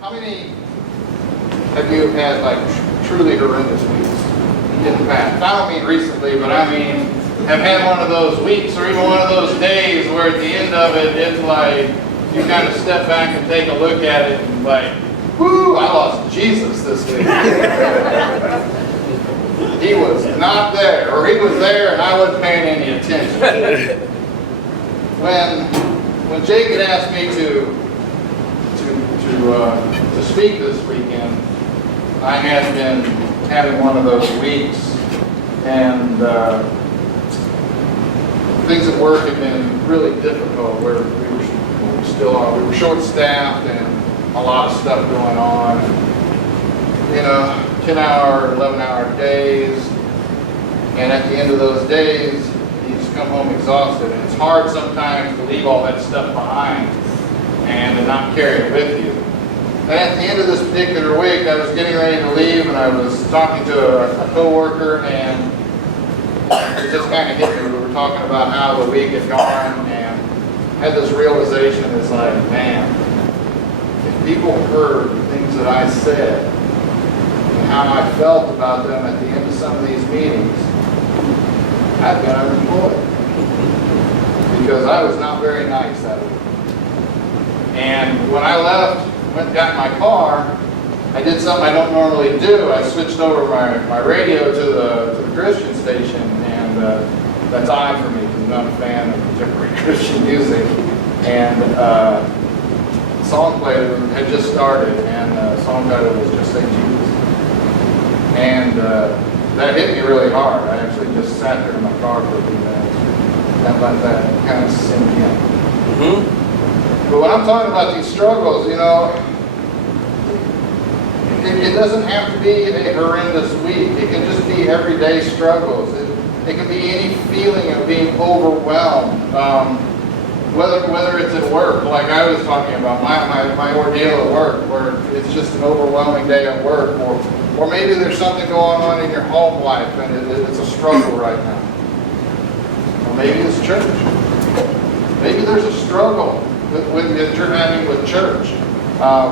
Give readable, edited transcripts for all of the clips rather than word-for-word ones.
How many have you had like truly horrendous weeks in the past? I don't mean recently, but I mean have had one of those weeks or even one of those days where at the end of it, it's like you kind of step back and take a look at it and like, whoo, I lost Jesus this week. He was not there, or he was there and I wasn't paying any attention. When Jake had asked me to speak this weekend, I had been having one of those weeks, and things at work had been really difficult. We were short-staffed and a lot of stuff going on. And, 10-hour, 11-hour days, and at the end of those days, you just come home exhausted. And it's hard sometimes to leave all that stuff behind and to not carry it with you. And at the end of this particular week, I was getting ready to leave, and I was talking to a coworker, and it just kind of hit me. We were talking about how the week had gone, and had this realization. It's like, man, if people heard the things that I said and how I felt about them at the end of some of these meetings, I've been unemployed because I was not very nice that week. And when I left, went and got my car, I did something I don't normally do. I switched over my radio to the Christian station, and that's odd for me because I'm not a fan of contemporary Christian music. And the song player had just started, and the song title was Just Say Jesus. And that hit me really hard. I actually just sat there in my car for a few minutes and let that kind of sink in. Mm-hmm. But when I'm talking about these struggles, it doesn't have to be a horrendous week. It can just be everyday struggles. It can be any feeling of being overwhelmed. Whether it's at work, like I was talking about, my ordeal at work, where it's just an overwhelming day at work, or maybe there's something going on in your home life and it's a struggle right now. Or maybe it's church. Maybe there's a struggle that you're having with church.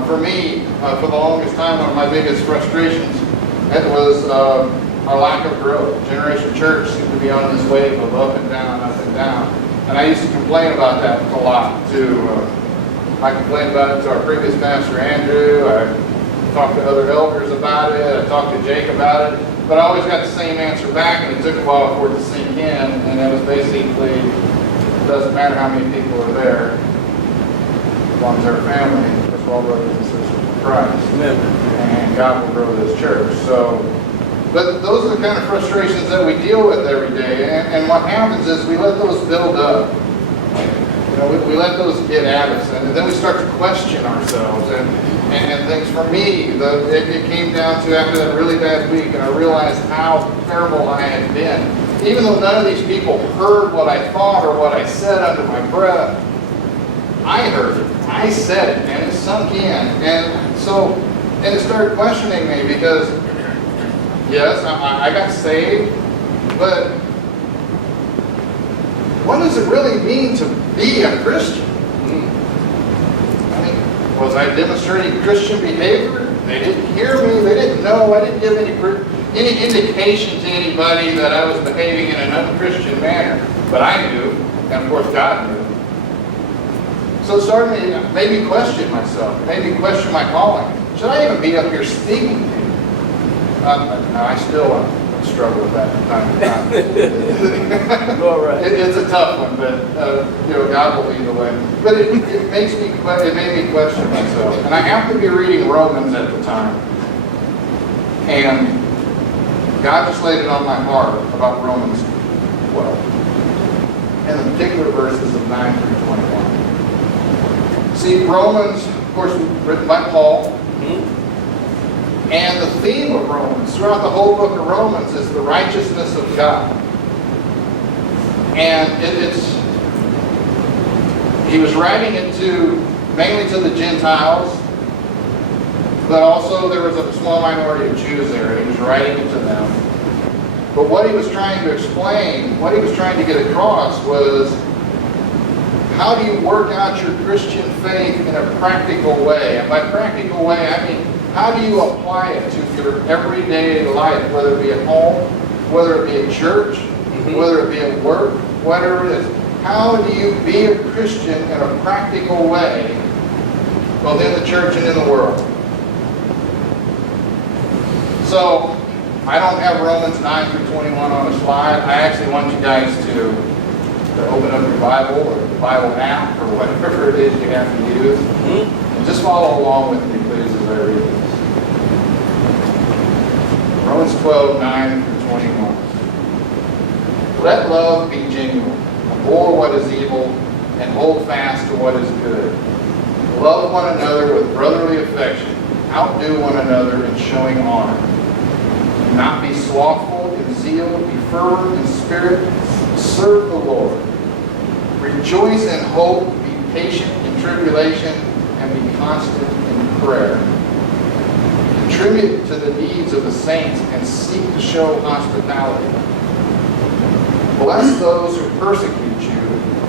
For me, for the longest time, one of my biggest frustrations was our lack of growth. Generation Church seemed to be on this wave of up and down, up and down. And I used to complain about that a lot too. I complained about it to our previous pastor, Andrew. I talked to other elders about it. I talked to Jake about it. But I always got the same answer back, and it took a while for it to sink in. And it was basically, it doesn't matter how many people are there, as long as they're a family, because we're all brothers and sisters in Christ. Amen. And God will grow this church. But those are the kind of frustrations that we deal with every day. And what happens is we let those build up. We let those get at us. And then we start to question ourselves and things. For me, it came down to after that really bad week, and I realized how terrible I had been. Even though none of these people heard what I thought or what I said under my breath, I heard it. I said it, and it sunk in. And it started questioning me because, yes, I got saved, but what does it really mean to be a Christian? I mean, was I demonstrating Christian behavior? They didn't hear me. They didn't know. I didn't give any indication to anybody that I was behaving in an unchristian manner. But I knew, and of course God knew. So it started made me question myself, made me question my calling. Should I even be up here speaking to you? I still struggle with that from time to time. All right. It's a tough one, but God will lead the way. But it made me question myself, and I happened to be reading Romans at the time, and God just laid it on my heart about Romans 12, and the particular verses of 9 through 21. See, Romans, of course, written by Paul. And the theme of Romans, throughout the whole book of Romans, is the righteousness of God. And he was writing it mainly to the Gentiles, but also there was a small minority of Jews there, and he was writing it to them. But what he was trying to explain, what he was trying to get across was how do you work out your Christian faith in a practical way? And by practical way, I mean, how do you apply it to your everyday life, whether it be at home, whether it be at church, whether it be at work, whatever it is. How do you be a Christian in a practical way, both in the church and in the world? So, I don't have Romans 9 through 21 on the slide. I actually want you guys to open up your Bible or the Bible app or whatever it is you have to use. And just follow along with me, please, as I read this. Romans 12, 9 through 21. Let love be genuine. Abhor what is evil and hold fast to what is good. Love one another with brotherly affection. Outdo one another in showing honor. Do not be slothful in zeal. Be fervent in spirit. Serve the Lord. Rejoice in hope. Be patient in tribulation. And be constant in prayer. Contribute to the needs of the saints and seek to show hospitality. Bless those who persecute you.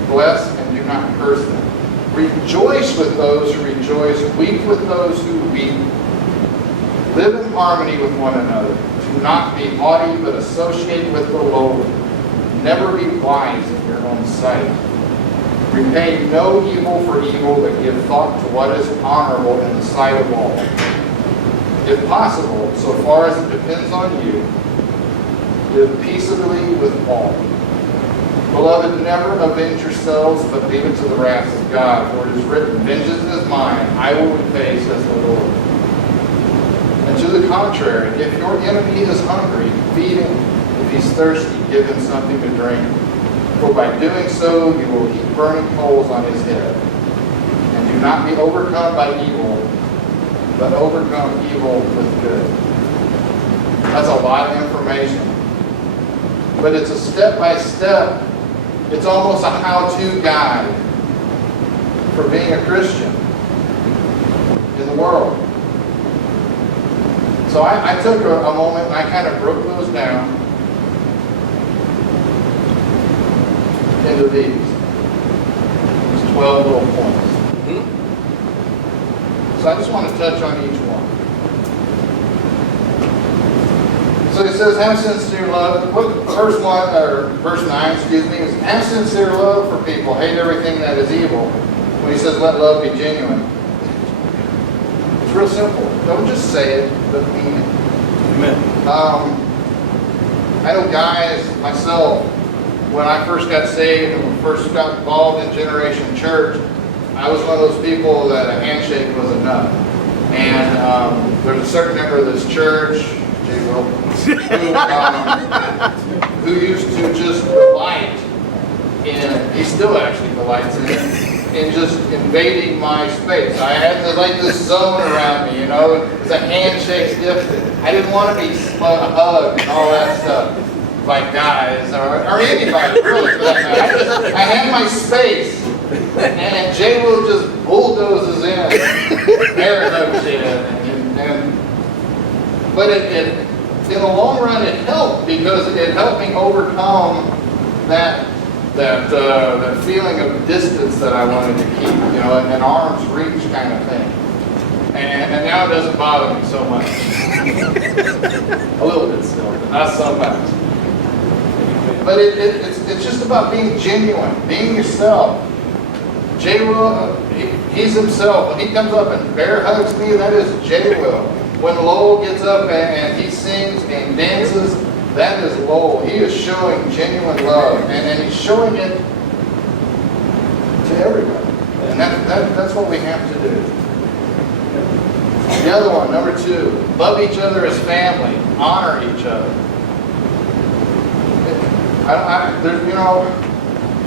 Bless and do not curse them. Rejoice with those who rejoice. Weep with those who weep. Live in harmony with one another. Do not be haughty, but associate with the lowly. Never be wise in your own sight. Repay no evil for evil, but give thought to what is honorable in the sight of all. If possible, so far as it depends on you, live peaceably with all. Beloved, never avenge yourselves, but leave it to the wrath of God. For it is written, vengeance is mine, I will repay, says the Lord. And to the contrary, if your enemy is hungry, feed him. If he's thirsty, give him something to drink. For by doing so, you will heap burning coals on his head. And do not be overcome by evil, but overcome evil with good. That's a lot of information. But it's a step-by-step. It's almost a how-to guide for being a Christian in the world. So I took a moment and I kind of broke those down into these. There's 12 little points. So I just want to touch on each one. So it says, have sincere love. Verse 9, is have sincere love for people. Hate everything that is evil. When he says, let love be genuine. It's real simple. Don't just say it, but mean it. Amen. I know guys, myself, when I first got saved and first got involved in Generation Church, I was one of those people that a handshake was enough. And there's a certain member of this church, Jay Will, who used to just delight in, he still actually delights in just invading my space. I had this zone around me, you know, it's a handshake stiff. I didn't want to be hugged and all that stuff by guys or anybody really for that matter. I had my space. And Jay Will just bulldozes in. Aaron knows but in the long run, it helped because it helped me overcome that feeling of distance that I wanted to keep, you know, an arm's reach kind of thing. And now it doesn't bother me so much. A little bit still, but not so much. But it's just about being genuine, being yourself. Jay Will, he's himself. When he comes up and bear hugs me, that is Jay Will. When Lowell gets up and he sings and dances, that is Lowell. He is showing genuine love, and he's showing it to everybody. And that's what we have to do. The other one, number 2, love each other as family, honor each other. I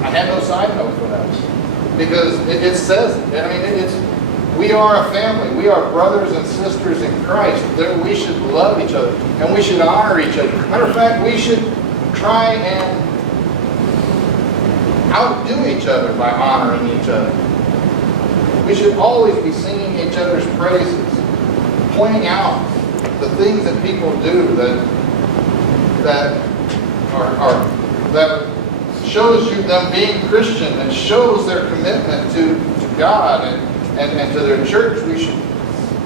had no side note for that. Because it says it. I mean, we are a family. We are brothers and sisters in Christ. We should love each other. And we should honor each other. Matter of fact, we should try and outdo each other by honoring each other. We should always be singing each other's praises. Pointing out the things that people do that shows you them being Christian and shows their commitment to God and to their church, we should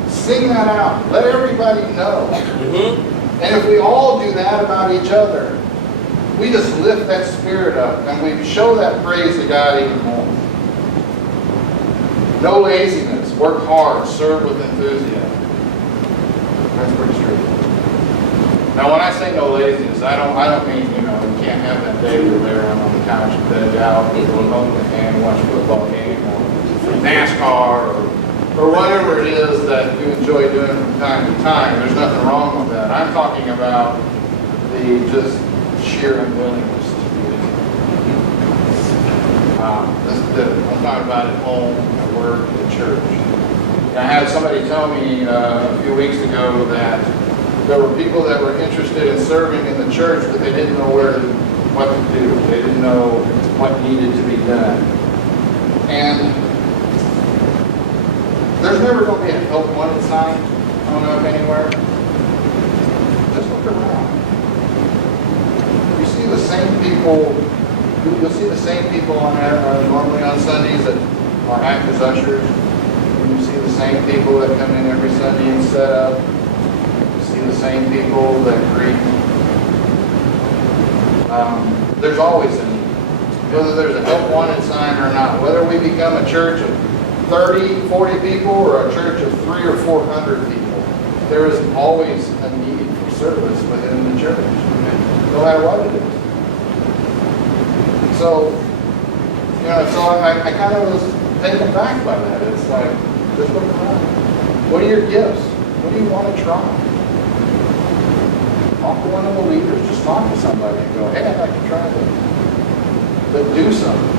sing that out. Let everybody know. And if we all do that about each other, we just lift that spirit up and we show that praise to God even more. No laziness. Work hard. Serve with enthusiasm. That's pretty straight. Now, when I say no laziness, I don't mean, you can't have that day you're there on the couch and veg out, or go home and watch a football game, or NASCAR, or whatever it is that you enjoy doing from time to time. There's nothing wrong with that. I'm talking about the just sheer unwillingness to do it. I'm talking about at home, at work, at church. And I had somebody tell me a few weeks ago that there were people that were interested in serving in the church, but they didn't know what to do. They didn't know what needed to be done. And there's never going to be a help wanted sign hung up anywhere. Just look around. You see the same people. You'll see the same people normally on Sundays that are act as ushers. You see the same people that come in every Sunday and set up. The same people that greet. There's always a need, whether there's a help wanted sign or not, whether we become a church of 30, 40 people or a church of 300 or 400 people, there is always a need for service within the church, no matter what it is. So, I kind of was taken back by that. It's like, just look around. What are your gifts? What do you want to try? Talk to one of the leaders. Just talk to somebody and go, hey, I'd like to try this. But do something.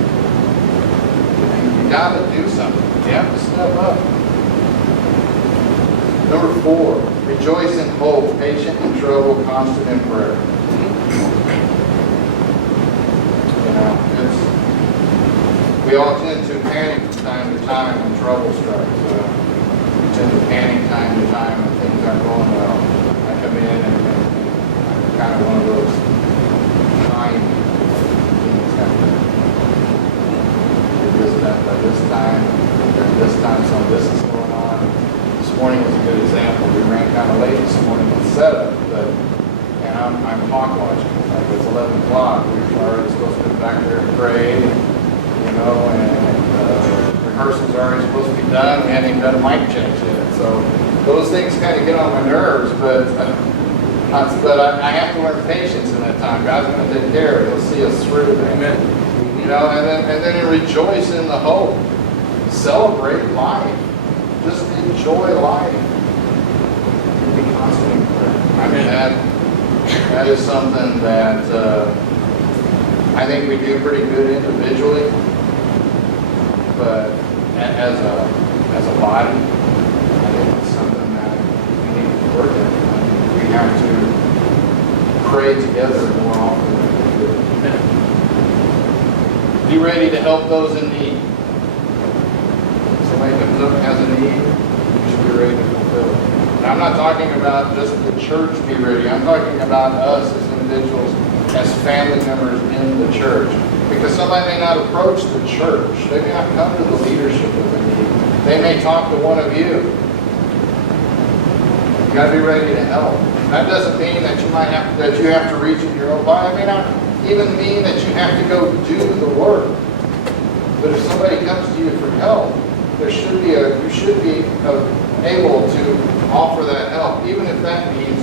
You got to do something. You have to step up. Number 4, rejoice in hope, patient in trouble, constant in prayer. We all tend to panic from time to time when trouble strikes. We tend to panic time to time when things aren't going well. I come in and kind of one of those time things happen. This that by this time, and this time some this is going on. This morning was a good example. We ran kind of late this morning with setup, and I'm hawk watching. Like it's 11 o'clock. We were already supposed to be back there and pray, and rehearsal's already supposed to be done. We hadn't even done a mic check yet. So those things kind of get on my nerves, but I have to learn patience in that time. God's going to take care of it. He'll see us through that. Amen. And then rejoice in the hope. Celebrate life. Just enjoy life. Be constant in prayer. I mean, that is something that I think we do pretty good individually, but as a body, I think it's something that we need to work at. We have to pray together more often than we do. Be ready to help those in need. If somebody comes up and has a need, you should be ready to fulfill it. And I'm not talking about just the church be ready. I'm talking about us as individuals, as family members in the church. Because somebody may not approach the church. They may not come to the leadership of the need. They may talk to one of you. You got to be ready to help. That doesn't mean that you have to reach in your own body. It may not even mean that you have to go do the work. But if somebody comes to you for help, you should be able to offer that help, even if that means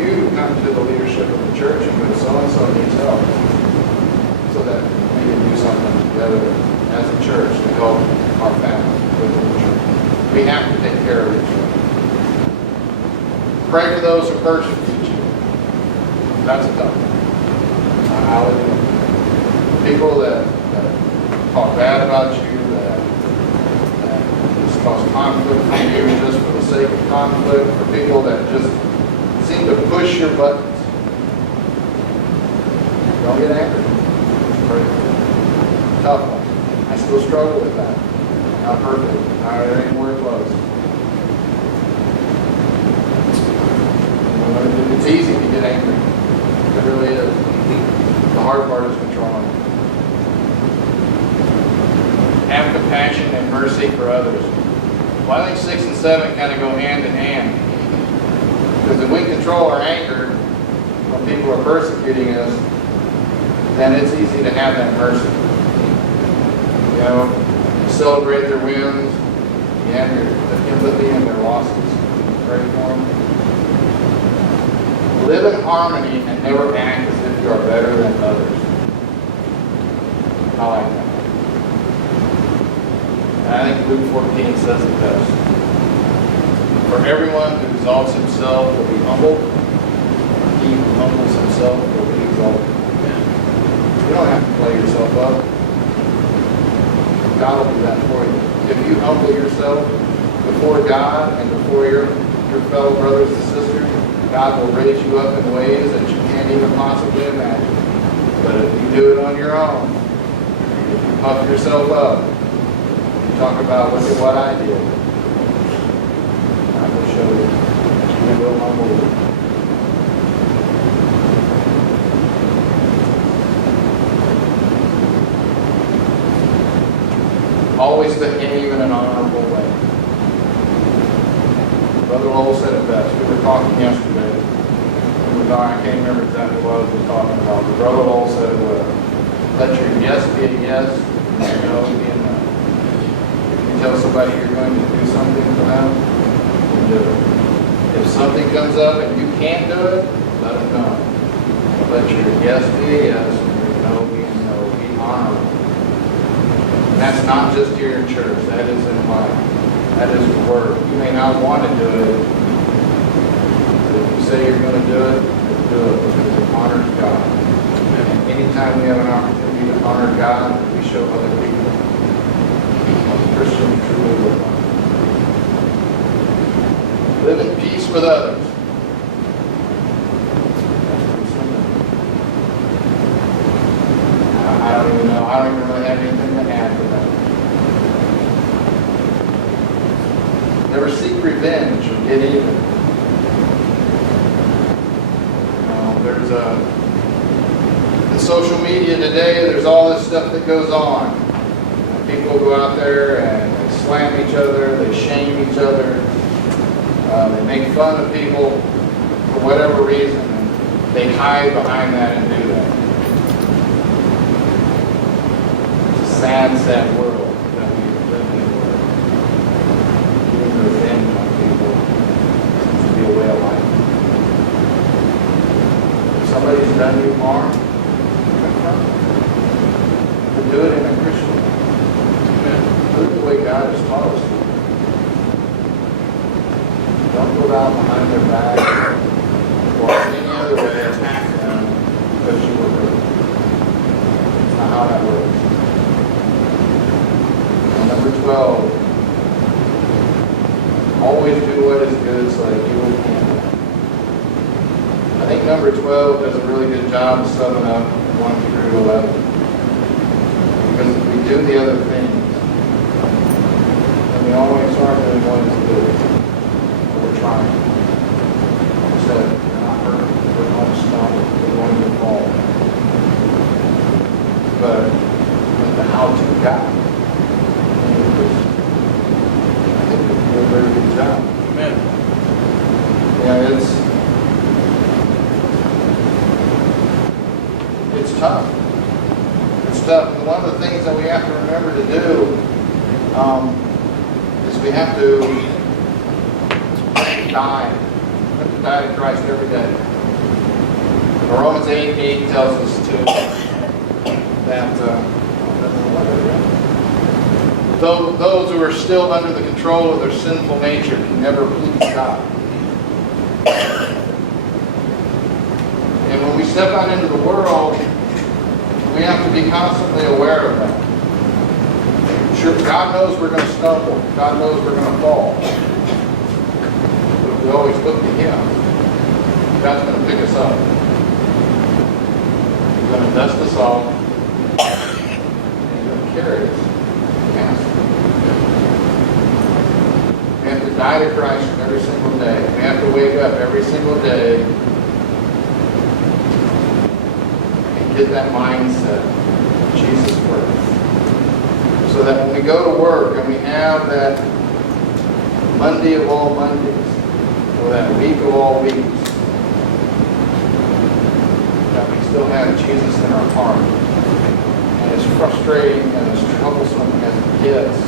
you come to the leadership of the church and go, so-and-so needs help, so that we can do something together as a church to help our family within the church. We have to take care of each other. Pray for those who persecute you. That's a tough one. People that talk bad about you, that just cause conflict for you just for the sake of conflict, for people that just seem to push your buttons. Don't get angry. Tough one. I still struggle with that. Not perfect. It ain't where it was. It's easy to get angry. It really is. The hard part is controlling it. mercy for others. Well, I think 6 and 7 kind of go hand in hand. Because if we control our anger when people are persecuting us, then it's easy to have that mercy. You know, you celebrate their wins, you have your empathy in their losses, pray for them. Live in harmony and never act as if you are better than others. I like that. And I think Luke 14 says it best. For everyone who exalts himself will be humbled. He who humbles himself will be exalted. You don't have to play yourself up. God will do that for you. If you humble yourself before God and before your fellow brothers and sisters, God will raise you up in ways that you can't even possibly imagine. But if you do it on your own, if you puff yourself up, you talk about, look at what I did, I will show you. You will humble you. Always behave in an honorable way. Brother Lowell said it best. We were talking yesterday. I can't remember exactly what we were talking about, but Brother Lowell said it well. Let your yes be a yes, and your no be a no. If you tell somebody you're going to do something for them, then do it. If something comes up and you can't do it, let them know. Let your yes be a yes, and your no be a no. Be honorable. And that's not just here in church. That is in life. That is the word. You may not want to do it, but if you say you're going to do it, do it because it honors God. And anytime we have an opportunity to honor God, we show other people what Christians truly look like. Live in peace with others. I don't even know. I don't even really have anything to add to that. Never seek revenge or get even. There's in social media today, there's all this stuff that goes on. People go out there and they slam each other, they shame each other, they make fun of people for whatever reason, and they hide behind that and do that. It's a sad, sad world that we live in. Getting revenge on people seems to be a way of life. Somebody's done you harm, confront them. But do it in a Christian way. Do it the way God has taught us to. Don't go out behind their back or any other way attack them because you were hurt. That's not how that works. And number 12, always do what is good so that you will can. I think number 12 does a really good job of summing up 1 through 11. Because if we do the other things, then we always are doing what is good. We're trying. Like I said, we're not hurt, we're going to stop, we're going to fall. But the how-to guide, I think we do a very good job. Amen. Yeah, it's tough. It's tough. And one of the things that we have to remember to do is we have to die. We have to die to Christ every day. Romans 8:8 tells us to that those who are still under the control of their sinful nature can never please God. And when we step out into the world, we have to be constantly aware of that. Sure, God knows we're going to stumble. God knows we're going to fall. But if we always look to Him, God's going to pick us up. He's going to dust us off. And He's going to carry us. We have to die to Christ every single day. We have to wake up every single day and get that mindset. Jesus first. So that when we go to work and we have that Monday of all Mondays, or that week of all weeks, that we still have Jesus in our heart. And as frustrating and as troublesome as it gets,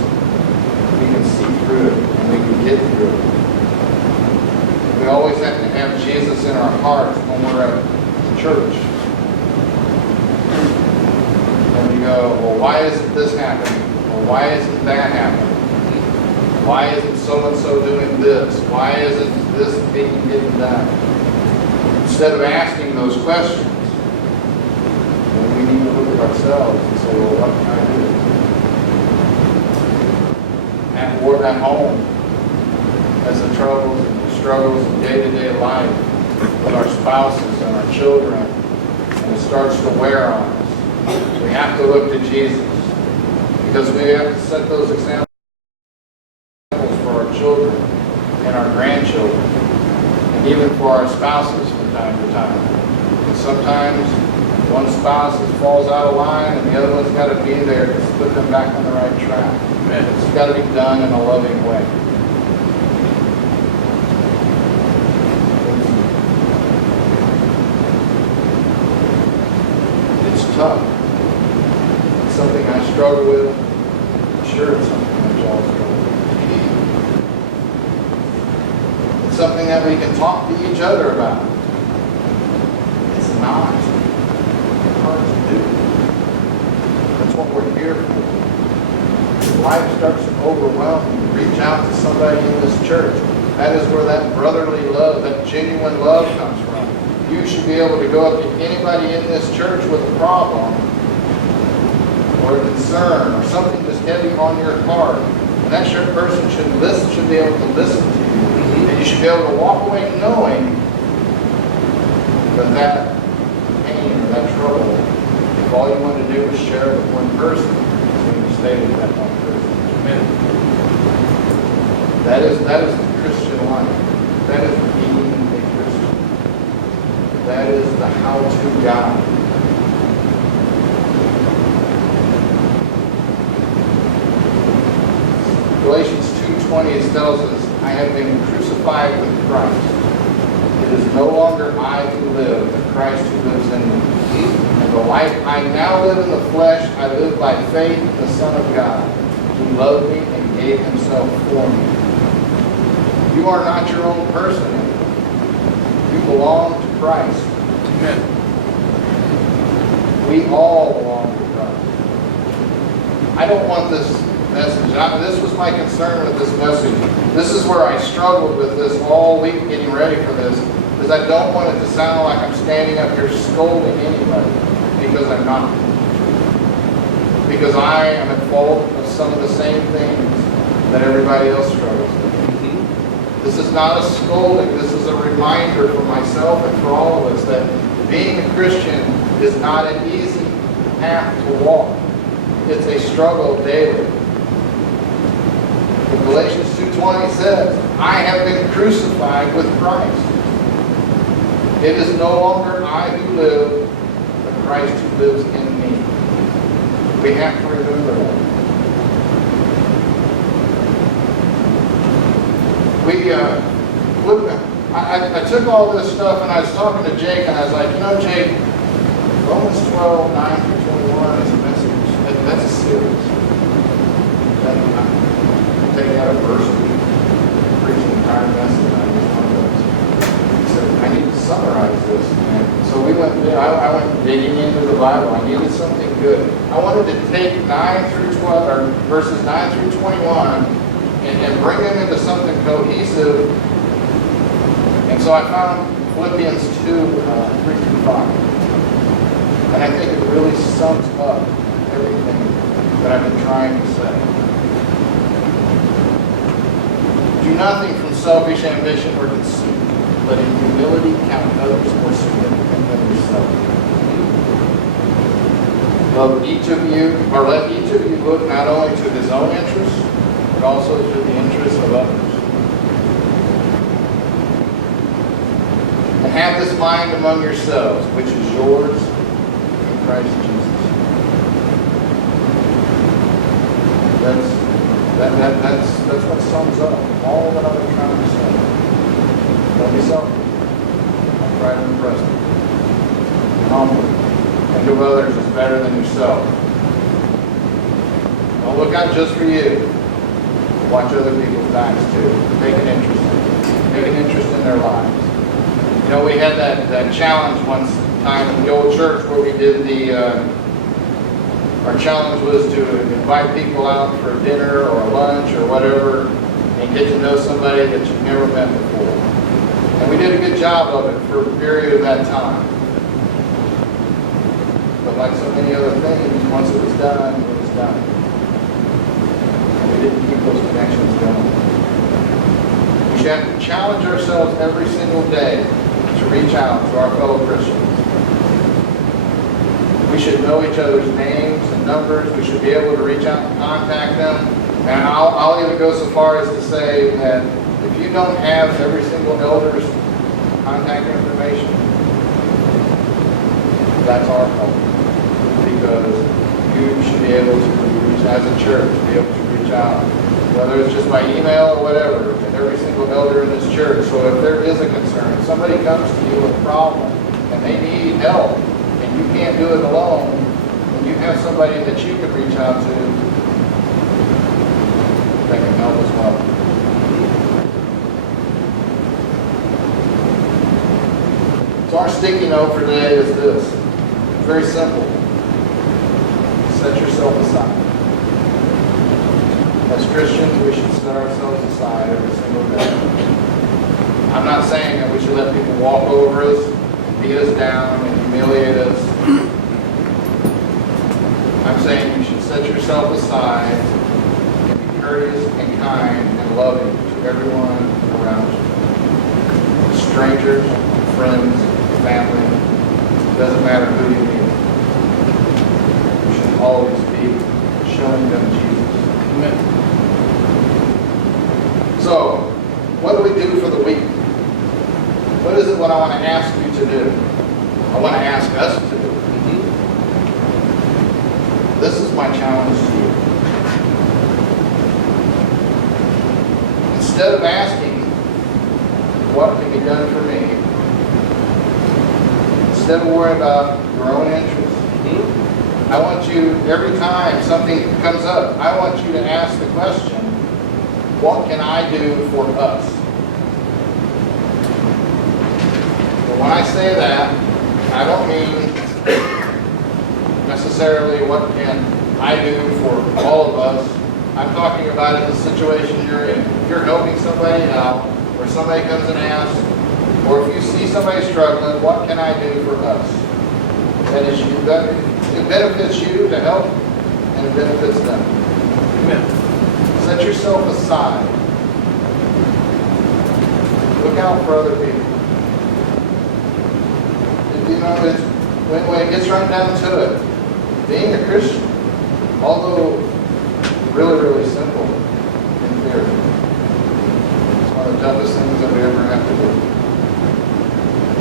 we can see through it and we can get through it. We always have to have Jesus in our hearts when we're at church. And we go, well, why isn't this happening? Or why isn't that happening? Why isn't so-and-so doing this? Why isn't this being getting done? Instead of asking those questions, we need to look at ourselves and say, well, what can I do? At work, at home, as the troubles and the struggles of day-to-day life with our spouses and our children, and it starts to wear on us, we have to look to Jesus, because we have to set those examples for our children and our grandchildren, and even for our spouses from time to time. And sometimes one spouse falls out of line and the other one's got to be there to put them back on the right track. It's got to be done in a loving way. It's tough. It's something I struggle with. I'm sure it's something that y'all struggle with. It's something that we can talk to each other about. It's not hard to do. That's what we're here for. If life starts to overwhelm you, reach out to somebody in this church. That is where that brotherly love, that genuine love comes from. You should be able to go up to anybody in this church with a problem or a concern or something just heavy on your heart. And that person should be able to listen to you. And you should be able to walk away knowing that pain or that trouble, if all you want to do is share it with one person, then you stay with that one person. Amen. That is the Christian life. That is being a Christian. That is the how-to guide. Galatians 2:20 tells us, I have been crucified with Christ. It is no longer I who live, but Christ who lives in me. And the life I now live in the flesh, I live by faith in the Son of God, who loved me and gave himself for me. You are not your own person anymore. You belong to Christ. Amen. We all belong to Christ. I don't want this message. This was my concern with this message. This is where I struggled with this all week getting ready for this, because I don't want it to sound like I'm standing up here scolding anybody, because I'm not. Because I am at fault of some of the same things that everybody else struggles with. This is not a scolding. This is a reminder for myself and for all of us that being a Christian is not an easy path to walk. It's a struggle daily. But Galatians 2:20 says, I have been crucified with Christ. It is no longer I who live, but Christ who lives in me. We have to remember that. I took all this stuff and I was talking to Jake and I was like, Jake, Romans 12, 9 through 21 is a message. That's a series. I'm taking out a verse and preaching the entire message. I need to summarize this. And so I went digging into the Bible. I needed something good. I wanted to take 9 through 12, or verses 9 through 21, and bring them into something cohesive. And so I found Philippians 2, 3 through 5. And I think it really sums up everything that I've been trying to say. Do nothing from selfish ambition or conceit, but in humility count others more significant than yourself. Let each of you look not only to his own interests, but also to the interests of others. And have this mind among yourselves, which is yours in Christ Jesus. That's what sums up all that I've been trying to say. Don't be selfish. Don't try to impress them. Humble. Think of others as better than yourself. Don't look out just for you. Watch other people's backs too. Take an interest in them. Take an interest in their lives. You know, we had that challenge one time in the old church where we did our challenge was to invite people out for dinner or a lunch or whatever and get to know somebody that you've never met before. And we did a good job of it for a period of that time. But like so many other things, once it was done, it was done. And we didn't keep those connections going. We should have to challenge ourselves every single day to reach out to our fellow Christians. We should know each other's names and numbers. We should be able to reach out and contact them. And I'll even go so far as to say that if you don't have every single elder's contact information, that's our fault. Because you should be able to reach, as a church, be able to reach out, whether it's just by email or whatever, to every single elder in this church. So if there is a concern, if somebody comes to you with a problem and they need help, you can't do it alone, and you have somebody that you can reach out to that can help as well. So our sticky note for today is this. It's very simple. Set yourself aside. As Christians, we should set ourselves aside every single day. I'm not saying that we should let people walk over us, beat us down, and humiliate us. I'm saying you should set yourself aside and be courteous and kind and loving to everyone around you. Strangers, friends, family, it doesn't matter who you meet. You should always be showing them Jesus. Amen. So, what do we do for the week? What is it what I want to ask you to do? I want to ask us to do. This is my challenge to you. Instead of asking what can be done for me, instead of worrying about your own interests, I want you, every time something comes up, I want you to ask the question, what can I do for us? But when I say that, I don't mean necessarily what can I do for all of us. I'm talking about in the situation you're in. If you're helping somebody out, or somebody comes and asks, or if you see somebody struggling, what can I do for us? That is you. It benefits you to help, and it benefits them. Amen. Set yourself aside. Look out for other people. You know, when it gets right down to it, being a Christian, although really, really simple in theory, it's one of the toughest things that we ever have to do.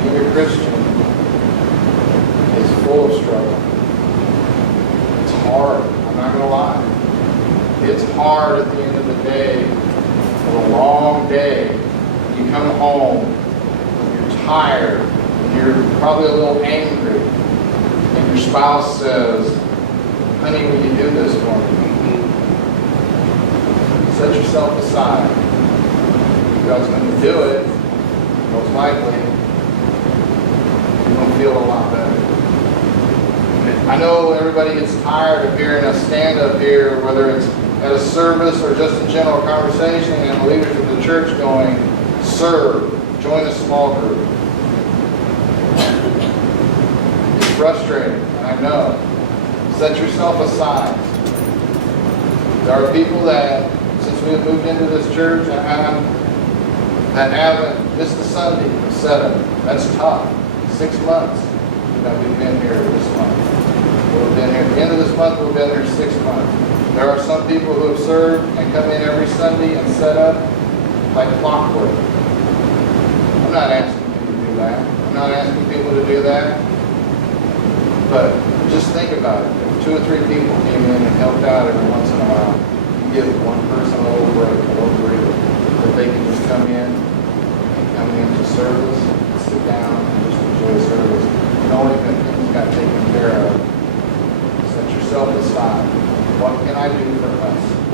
Being a Christian is full of struggle. It's hard. I'm not going to lie. It's hard at the end of the day. It's a long day. You come home, and you're tired, and you're probably a little angry, and your spouse says, honey, will you do this for me? Set yourself aside. Because when you do it, most likely, you're going to feel a lot better. I know everybody gets tired of hearing us stand up here, whether it's at a service or just in general conversation, and the leaders of the church going, serve, join a small group. It's frustrating, and I know. Set yourself aside. There are people that, since we have moved into this church, that haven't missed a Sunday setup. That's tough. 6 months that we've been here this month. We've been here at the end of this month, we've been here 6 months. There are some people who have served and come in every Sunday and set up like clockwork. I'm not asking you to do that. I'm not asking people to do that. But just think about it. If 2 or 3 people came in and helped out every once in a while, give one person a little break, a little breather, that they can just come in and come into service, sit down, and just enjoy service, knowing that things got taken care of. Set yourself aside. What can I do for us?